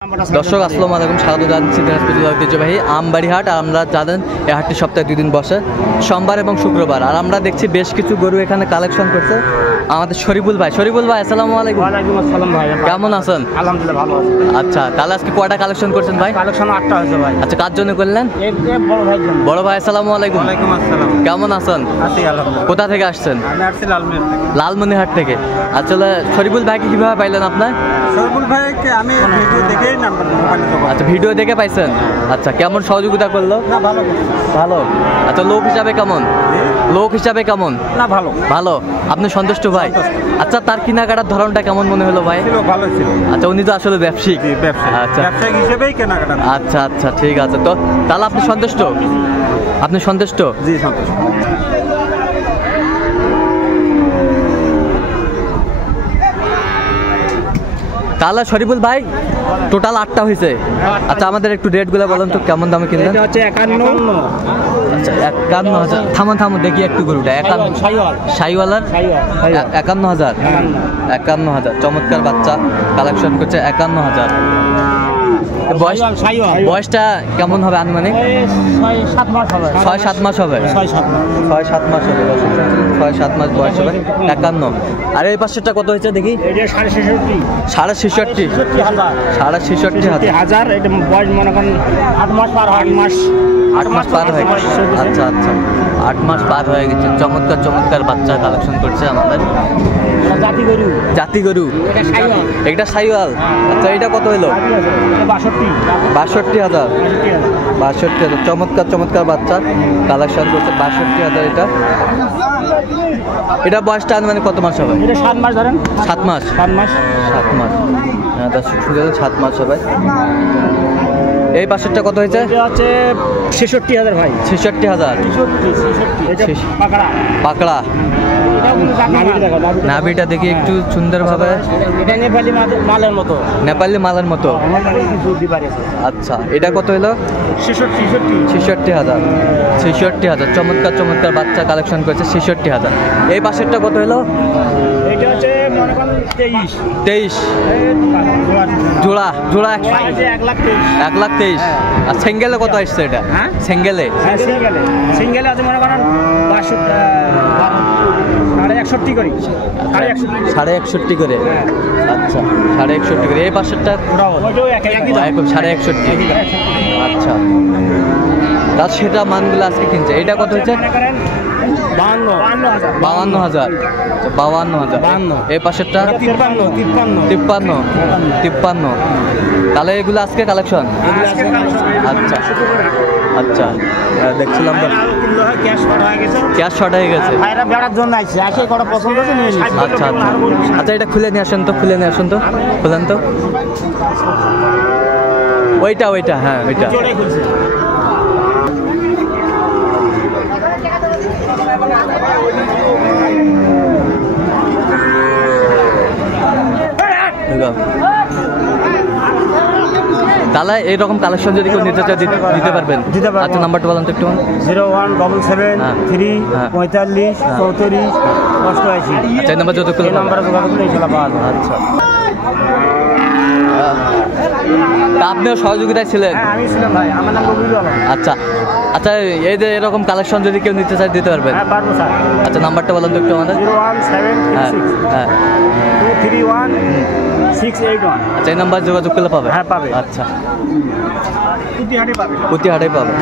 দর্শক আসসালামু আলাইকুম, স্বাগত জানাচ্ছি দিনাজপুর ঐতিহ্যবাহী আমবাড়ি হাট। আর আমরা জানেন এই হাটটি সপ্তাহে 2 দিন বসে, সোমবার এবং শুক্রবার। আর আমরা দেখছি বেশ কিছু গরু এখানে কালেকশন করছে আমাদের শরীফুল ভাই। শরীফুল ভাই আসসালামু আলাইকুম। ওয়ালাইকুম আসসালাম ভাই, কেমন আছেন? আলহামদুলিল্লাহ ভালো আছি। আচ্ছা, তাহলে আজকে কয়টা কালেকশন করছেন ভাই? কালেকশন 8টা হয়েছে ভাই। আচ্ছা, কার জন্য করলেন? এই বড় ভাইয়ের জন্য। বড় ভাই আসসালামু আলাইকুম। ওয়ালাইকুম আসসালাম। কেমন আছেন? আছি আলহামদুলিল্লাহ। কোথা থেকে আসছেন? আমি আসছি লালমিয়া থেকে। লালমনিরহাট থেকে। আসলে শরীফুল ভাইকে কিভাবে পাইলেন আপনার? শরীফুল ভাইকে আমি ভিডিও দেখেই নাম্বার মোবাইলে তো। আচ্ছা, ভিডিও দেখে পাইছেন। আচ্ছা, কেমন সহযোগিতা করলো? না ভালো ভালো। আচ্ছা, লোক হিসাবে কেমন? লোক হিসাবে কেমন? না ভালো ভালো। আপনি সন্তুষ্ট ভাই? আচ্ছা, তার কেনাকাটার ধরনটা কেমন মনে হলো ভাই? ছিল, ভালো ছিল। আচ্ছা, উনি তো আসলে ব্যবসায়িক। আচ্ছা ব্যবসায়িক হিসেবেই কেনাকাটা। আচ্ছা আচ্ছা, ঠিক আছে। তো তাহলে আপনি সন্তুষ্ট? আপনি সন্তুষ্ট? জি সন্তুষ্ট। তাহলে শরীফুল ভাই টোটাল 8টা হয়েছে। আচ্ছা, আমাদের একটু রেটগুলো বলেন তো, কেমন দামে কিনলেন? এটা হচ্ছে 51। আচ্ছা, 51,000। থামুন দেখি একটু গরুটা। শাহিওয়ালার 51,000। 51,000 চমৎকার বাচ্চা কালেকশন করছে। 51,000 বয়সটা কেমন হবে আনুমানিক? 6-7 মাস হবে। 6-7 মাস হবে। 6-7 মাস হবে। 6-7 মাস বয়স হবে। 51। আর এই পাশেরটা কত হয়েছে দেখি? এটা 66,000। 66,000। 66,000। এটা বয়স মনে করেন 8 মাস পার হয়। 8 মাস পার হয়ে গেছে। আচ্ছা আচ্ছা, 8 মাস পার হয়ে গেছে। চমৎকার চমৎকার বাচ্চা কালেকশন করছে আমাদের। জাতি গরু। এটা শাহিওয়াল। আচ্ছা, এটা কত হলো? 62,000। 62,000 চমৎকার চমৎকার বাচ্চা কালেকশন করছে। 62,000 এটা বয়সটা মানে কত মাস হবে? এটা 7 মাস ধরেন। 7 মাস। 7 মাস। হ্যাঁ, 7 মাস হবে। এই পাশেরটা কত হয়েছে? এটা হচ্ছে 66,000 ভাই। 66,000। পাকড়া। নাভিটা দেখি একটু সুন্দরভাবে। এটা নেপালি মালের মতো। নেপালি মালের মতো। আচ্ছা, এটা কত হলো? 66,000। 66,000 চমৎকার চমৎকার বাচ্চা কালেকশন করেছে। 66,000। এই পাশেরটা কত হলো? এটা হচ্ছে মনে করেন 23। জোড়া 1,23,000। আর সিঙ্গেলে কত আসছে এটা? সিঙ্গেলে আছে মনে করেন 61 করে। 61.5 করে। আচ্ছা, 61.5 করে। এই পাশেরটা 61.5। আচ্ছা, তার সেটা মানগুলো আজকে কিনছে। এটা কত হচ্ছে? 52,000। 52,000। এই পাশেরটা 53। তাহলে এগুলো আজকে কালেকশন। আচ্ছা আচ্ছা, দেখছিলাম তো ক্যাশ শর্ট হয়ে গেছে। আচ্ছা আচ্ছা আচ্ছা, এটা খুলে নিয়ে আসেন তো। খুলেন তো। ওইটা হ্যাঁ, ওইটা। তাহলে এইরকম কালেকশন যদি কেউ নিতে চায় দিতে পারবেন? আচ্ছা, নাম্বারটা বলেন তো একটু। 0177 45 34 88। আচ্ছা, এই নাম্বার যোগাযোগ করলে পাওয়া যায়। আচ্ছা, তা আপনিও সহযোগিতায় ছিলেন? আমি ছিলাম ভাই, আমার নাম রবিউল আলম। আচ্ছা আচ্ছা, এই যে এরকম কালেকশন যদি কেউ নিতে চায় দিতে পারবেন? হ্যাঁ পারবো স্যার। আচ্ছা, নাম্বারটা বলেন তো একটু আমাদের। 01736 আচ্ছা, এই নাম্বার যোগাযোগ করলে পাবে? হ্যাঁ পাবে। আচ্ছা, প্রতি হাটে পাবে। প্রতি হাটেই পাবে।